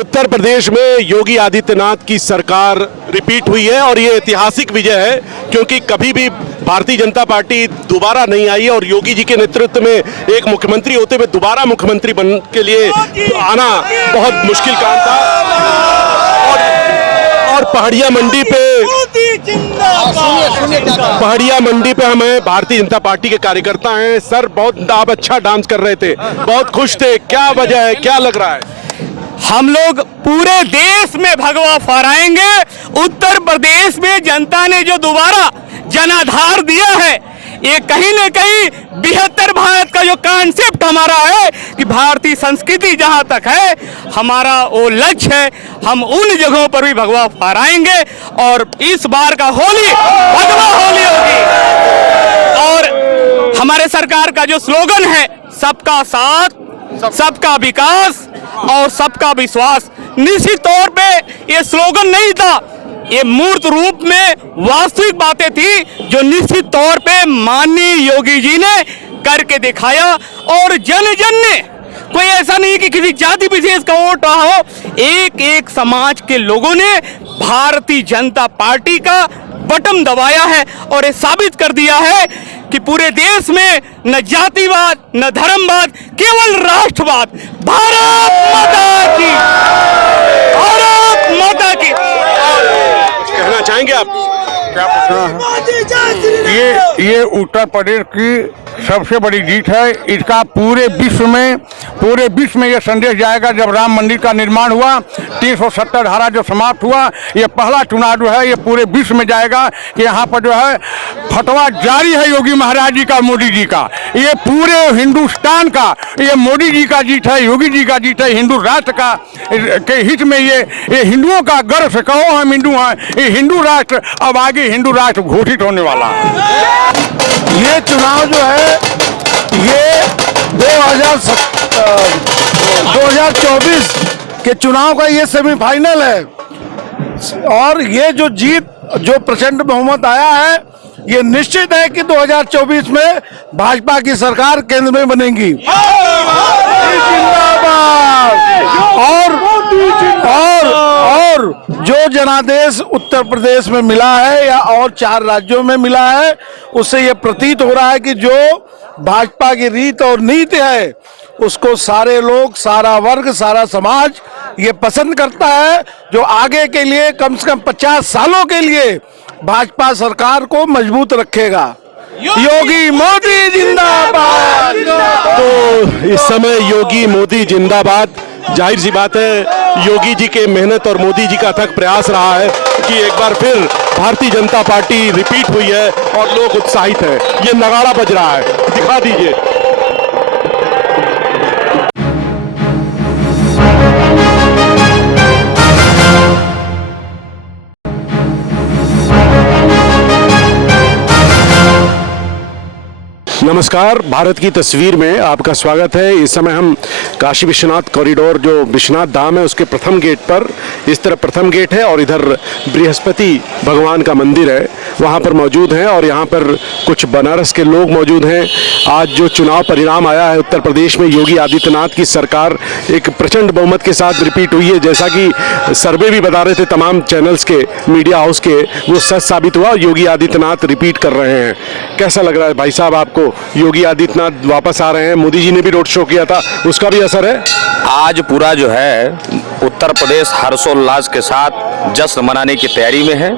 उत्तर प्रदेश में योगी आदित्यनाथ की सरकार रिपीट हुई है और ये ऐतिहासिक विजय है क्योंकि कभी भी भारतीय जनता पार्टी दोबारा नहीं आई है और योगी जी के नेतृत्व में एक मुख्यमंत्री होते हुए दोबारा मुख्यमंत्री बन के लिए आना बहुत मुश्किल काम था। और पहाड़िया मंडी पे हमें भारतीय जनता पार्टी के कार्यकर्ता हैं। सर, बहुत आप अच्छा डांस कर रहे थे, बहुत खुश थे, क्या वजह है, क्या लग रहा है? हम लोग पूरे देश में भगवा फहराएंगे। उत्तर प्रदेश में जनता ने जो दोबारा जनाधार दिया है, ये कहीं न कहीं 72 भारत का जो कॉन्सेप्ट हमारा है कि भारतीय संस्कृति जहां तक है, हमारा वो लक्ष्य है, हम उन जगहों पर भी भगवा फहराएंगे और इस बार का होली भगवा होली होगी। और हमारे सरकार का जो स्लोगन है, सबका साथ, सबका विकास और सबका विश्वास, निश्चित तौर पे ये स्लोगन नहीं था, ये मूर्त रूप में वास्तविक बातें थी जो निश्चित तौर पे माननीय योगी जी ने करके दिखाया। और जन जन ने, कोई ऐसा नहीं कि किसी जाति विशेष का वोट रहा हो, एक एक समाज के लोगों ने भारतीय जनता पार्टी का बटन दबाया है और ये साबित कर दिया है कि पूरे देश में न जातिवाद न धर्मवाद, केवल राष्ट्रवाद। भारत माता की, भारत माता की। कहना चाहेंगे आप? क्या पूछना है? ये उत्तर प्रदेश की सबसे बड़ी जीत है। इसका पूरे विश्व में यह संदेश जाएगा। जब राम मंदिर का निर्माण हुआ, 370 धारा जो समाप्त हुआ, ये पहला चुनाव जो है ये पूरे विश्व में जाएगा कि यहाँ पर जो है फतवा जारी है योगी महाराज जी का, मोदी जी का। ये पूरे हिंदुस्तान का ये मोदी जी का जीत है, योगी जी का जीत है, हिंदू राष्ट्र का के हित में। ये हिंदुओं का गर्व से कहो, हम हिंदू हैं। ये हिंदू राष्ट्र अब आगे हिंदू राष्ट्र घोषित होने वाला है। ये चुनाव जो है ये 2024 के चुनाव का ये सेमीफाइनल है और ये जो जीत, जो प्रचंड बहुमत आया है, ये निश्चित है कि 2024 में भाजपा की सरकार केंद्र में बनेगी। और जो जनादेश उत्तर प्रदेश में मिला है या और 4 राज्यों में मिला है, उससे ये प्रतीत हो रहा है कि जो भाजपा की रीत और नीति है उसको सारे लोग, सारा वर्ग, सारा समाज ये पसंद करता है, जो आगे के लिए कम से कम 50 सालों के लिए भाजपा सरकार को मजबूत रखेगा। योगी मोदी जिंदाबाद। तो इस समय योगी मोदी जिंदाबाद। जाहिर सी बात है योगी जी के मेहनत और मोदी जी का अथक प्रयास रहा है कि एक बार फिर भारतीय जनता पार्टी रिपीट हुई है और लोग उत्साहित हैं। ये नगाड़ा बज रहा है, दिखा दीजिए। नमस्कार, भारत की तस्वीर में आपका स्वागत है। इस समय हम काशी विश्वनाथ कॉरिडोर, जो विश्वनाथ धाम है, उसके प्रथम गेट पर, इस तरफ प्रथम गेट है और इधर बृहस्पति भगवान का मंदिर है, वहाँ पर मौजूद हैं और यहाँ पर कुछ बनारस के लोग मौजूद हैं। आज जो चुनाव परिणाम आया है उत्तर प्रदेश में, योगी आदित्यनाथ की सरकार एक प्रचंड बहुमत के साथ रिपीट हुई है। जैसा कि सर्वे भी बता रहे थे तमाम चैनल्स के, मीडिया हाउस के, वो सच साबित हुआ। योगी आदित्यनाथ रिपीट कर रहे हैं। कैसा लग रहा है भाई साहब आपको? योगी आदित्यनाथ वापस आ रहे हैं, मोदी जी ने भी रोड शो किया था, उसका भी असर है? आज पूरा जो है उत्तर प्रदेश हर्षोल्लास के साथ जश्न मनाने की तैयारी में है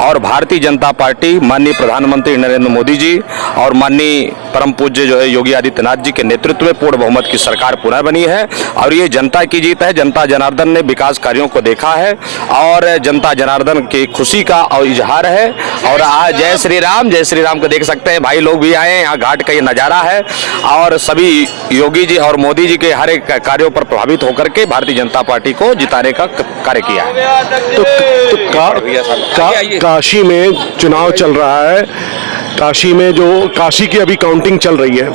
और भारतीय जनता पार्टी, माननीय प्रधानमंत्री नरेंद्र मोदी जी और माननीय परम पूज्य जो है योगी आदित्यनाथ जी के नेतृत्व में पूर्ण बहुमत की सरकार पुनः बनी है और ये जनता की जीत है। जनता जनार्दन ने विकास कार्यों को देखा है और जनता जनार्दन की खुशी का इजहार है। और आज जय श्री राम को देख सकते हैं, भाई लोग भी आए हैं, यहाँ घाट का ये नज़ारा है और सभी योगी जी और मोदी जी के हर एक कार्यों पर प्रभावित होकर के भारतीय जनता पार्टी को जिताने का कार्य किया है। तो काशी में चुनाव चल रहा है, काशी में जो काशी की अभी काउंटिंग चल रही है,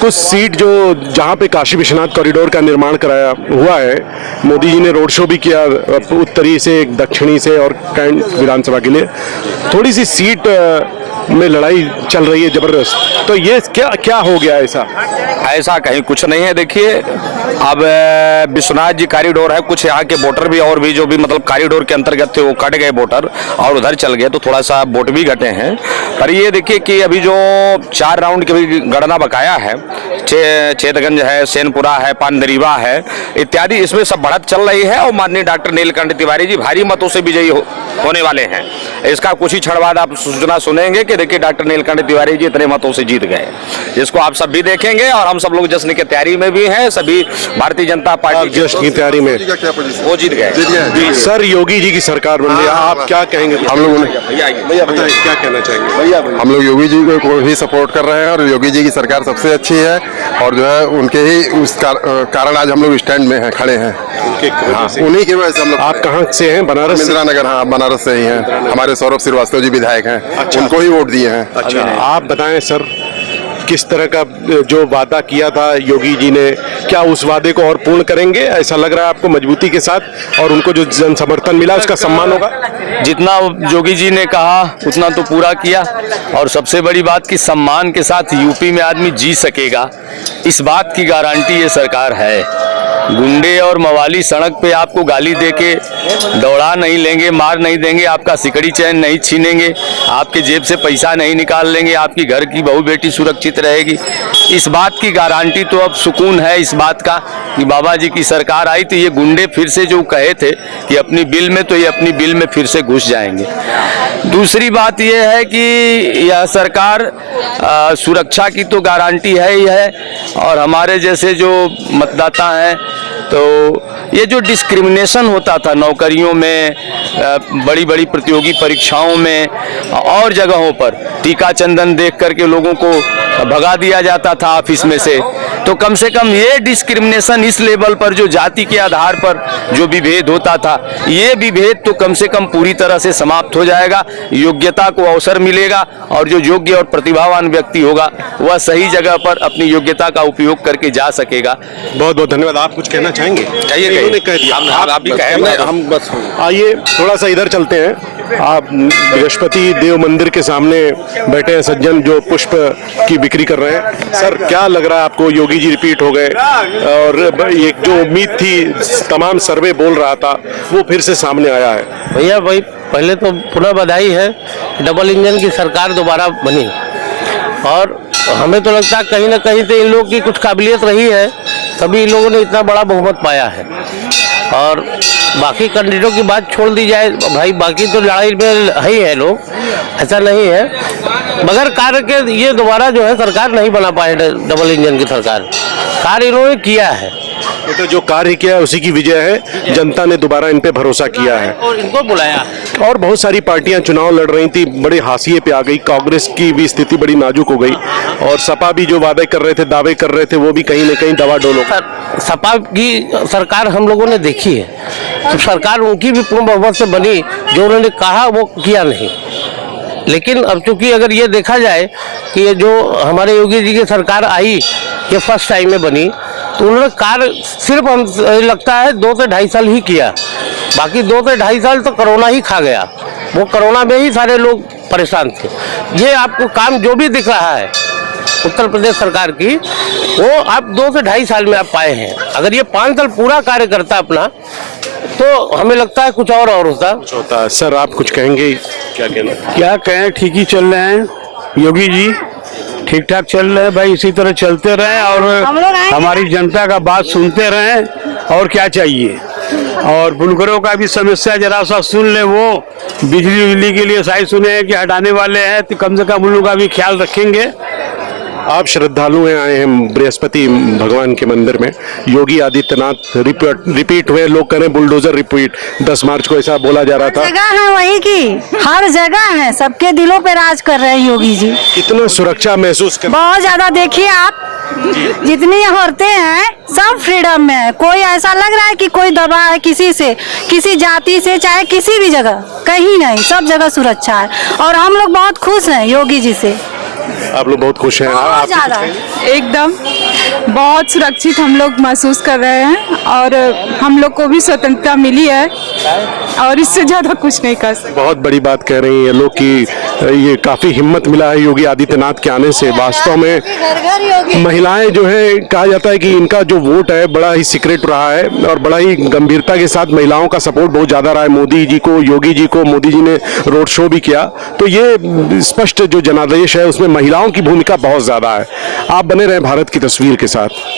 कुछ सीट जो जहां पे काशी विश्वनाथ कॉरिडोर का निर्माण कराया हुआ है, मोदी जी ने रोड शो भी किया उत्तरी से, दक्षिणी से और कैंट विधानसभा के लिए, थोड़ी सी सीट में लड़ाई चल रही है जबरदस्त। तो ये क्या क्या हो गया ऐसा? ऐसा कहीं कुछ नहीं है। देखिए, अब विश्वनाथ जी कॉरिडोर है, कुछ यहाँ के वोटर भी और भी जो भी मतलब कॉरिडोर के अंतर्गत थे वो कट गए वोटर और उधर चल गए, तो थोड़ा सा वोट भी घटे हैं। पर ये देखिए कि अभी जो 4 राउंड की भी गणना बकाया है, चेतगंज है, सेनपुरा है, पानदरीवा है इत्यादि, इसमें सब बढ़त चल रही है और माननीय डॉक्टर नीलकंठ तिवारी जी भारी मतों से विजयी होने वाले हैं। इसका कुछ ही क्षण बाद आप सूचना सुनेंगे कि देखिए डॉक्टर नीलकंठ तिवारी जी इतने मतों से जीत गए, जिसको आप सब भी देखेंगे और हम सब लोग जश्न की तैयारी में भी हैं। सभी भारतीय जनता पार्टी जश्न की तैयारी में वो जीत गए। सर योगी जी की सरकार बन रही है, आप क्या कहेंगे? हम लोगों ने भैया क्या कहना चाहेंगे? हम लोग योगी जी को ही सपोर्ट कर रहे हैं और योगी जी की सरकार सबसे अच्छी है और जो है उनके ही उस कारण आज हम लोग स्टैंड में हैं, खड़े हैं। हाँ, उन्हीं की वजह से हम लोग। आप कहाँ से हैं? बनारस? इंदिरा नगर। हाँ, बनारस से ही हैं। हमारे सौरभ श्रीवास्तव जी विधायक हैं। अच्छा। उनको ही वोट दिए हैं। अच्छा, आप बताएं सर, किस तरह का जो वादा किया था योगी जी ने, क्या उस वादे को और पूर्ण करेंगे? ऐसा लग रहा है आपको मजबूती के साथ, और उनको जो जन समर्थन मिला उसका सम्मान होगा? जितना योगी जी ने कहा उतना तो पूरा किया, और सबसे बड़ी बात कि सम्मान के साथ यूपी में आदमी जी सकेगा, इस बात की गारंटी ये सरकार है। गुंडे और मवाली सड़क पे आपको गाली देके दौड़ा नहीं लेंगे, मार नहीं देंगे, आपका सिकड़ी चैन नहीं छीनेंगे, आपके जेब से पैसा नहीं निकाल लेंगे, आपकी घर की बहू बेटी सुरक्षित रहेगी। इस बात की गारंटी तो अब सुकून है इस बात का कि बाबा जी की सरकार आई तो ये गुंडे फिर से जो कहे थे कि अपनी बिल में, तो ये अपनी बिल में फिर से घुस जाएंगे। दूसरी बात ये है कि यह सरकार सुरक्षा की तो गारंटी है ही है, और हमारे जैसे जो मतदाता हैं तो ये जो डिस्क्रिमिनेशन होता था नौकरियों में, बड़ी बड़ी प्रतियोगी परीक्षाओं में और जगहों पर टीका चंदन देख करके लोगों को भगा दिया जाता था ऑफिस में से कम ये डिस्क्रिमिनेशन इस लेवल पर जो जाति के आधार पर जो विभेद होता था, ये विभेद तो कम से कम पूरी तरह से समाप्त हो जाएगा। योग्यता को अवसर मिलेगा और जो योग्य और प्रतिभावान व्यक्ति होगा वह सही जगह पर अपनी योग्यता का उपयोग करके जा सकेगा। बहुत बहुत धन्यवाद। आप कुछ कहना चाहेंगे? इन्होंने कह दिया, आप भी कहें। हम बस आइए थोड़ा सा इधर चलते हैं। आप बृहस्पति देव मंदिर के सामने बैठे हैं सज्जन जो पुष्प की बिक्री कर रहे हैं। सर क्या लग रहा है आपको, योगी जी रिपीट हो गए और एक जो उम्मीद थी, तमाम सर्वे बोल रहा था, वो फिर से सामने आया है? भैया भाई पहले तो पुनः बधाई है, डबल इंजन की सरकार दोबारा बनी, और हमें तो लगता है कहीं ना कहीं तो इन लोगों की कुछ काबिलियत रही है, तभी इन लोगों ने इतना बड़ा बहुमत पाया है। और बाकी कैंडिडेटों की बात छोड़ दी जाए भाई, बाकी तो लड़ाई में ही है लोग, ऐसा नहीं है, मगर कार्य के ये दोबारा जो है सरकार नहीं बना पाए डबल इंजन की सरकार। कार्य इन्होंने किया है, तो जो कार्य किया है उसी की विजय है। जनता ने दोबारा इन पे भरोसा किया है और इनको बुलाया। और बहुत सारी पार्टियां चुनाव लड़ रही थी, बड़े हाशिए पे आ गई। कांग्रेस की भी स्थिति बड़ी नाजुक हो गई, और सपा भी जो वादे कर रहे थे, दावे कर रहे थे, वो भी कहीं न कहीं दवा-डोल हो गई। सपा की सरकार हम लोगों ने देखी है, तो सरकार उनकी भी पूर्ण बहुमत से बनी, जो उन्होंने कहा वो किया नहीं। लेकिन अब चूंकि अगर ये देखा जाए कि ये जो हमारे योगी जी की सरकार आई, ये फर्स्ट टाइम में बनी, तो उन्होंने कार्य सिर्फ हम लगता है 2 से 2.5 साल ही किया, बाकी 2 से 2.5 साल तो कोरोना ही खा गया। वो कोरोना में ही सारे लोग परेशान थे। ये आपको काम जो भी दिख रहा है उत्तर प्रदेश सरकार की, वो आप 2 से 2.5 साल में आप पाए हैं। अगर ये 5 साल पूरा कार्य करता अपना, तो हमें लगता है कुछ और होता है। सर आप कुछ कहेंगे? क्या कहना? क्या कहें, ठीक ही चल रहे हैं योगी जी, ठीक ठाक चल रहे हैं भाई, इसी तरह चलते रहें और हमारी जनता का बात सुनते रहें, और क्या चाहिए। और बुनकरों का भी समस्या जरा सा सुन ले, वो बिजली के लिए शायद सुने कि हटाने वाले हैं, तो कम से कम उन लोगों का भी ख्याल रखेंगे। आप श्रद्धालु हैं, आए हैं बृहस्पति भगवान के मंदिर में। योगी आदित्यनाथ रिपीट हुए, लोग कह रहे हैं बुलडोजर रिपीट। 10 मार्च को ऐसा बोला जा रहा था। जगह है वही की, हर जगह है, सबके दिलों पे राज कर रहे हैं योगी जी। कितना सुरक्षा महसूस कर? बहुत ज्यादा। देखिए आप, जितनी औरतें हैं सब फ्रीडम में है। कोई ऐसा लग रहा है कि कोई दबा है किसी से, किसी जाति से, चाहे किसी भी जगह, कहीं नहीं, सब जगह सुरक्षा है। और हम लोग बहुत खुश हैं योगी जी से। आप लोग बहुत खुश हैं? बहुत ज्यादा, एकदम बहुत सुरक्षित हम लोग महसूस कर रहे हैं, और हम लोग को भी स्वतंत्रता मिली है। और इससे ज्यादा कुछ नहीं कर सकते। बहुत बड़ी बात कह रही हैं लोग कि ये काफी हिम्मत मिला है योगी आदित्यनाथ के आने से। वास्तव में महिलाएं जो है, कहा जाता है कि इनका जो वोट है बड़ा ही सीक्रेट रहा है और बड़ा ही गंभीरता के साथ महिलाओं का सपोर्ट बहुत ज्यादा रहा है मोदी जी को, योगी जी को। मोदी जी ने रोड शो भी किया, तो ये स्पष्ट जो जनादेश है उसमें महिलाओं की भूमिका बहुत ज्यादा है। आप बने रहे भारत की तस्वीर के साथ।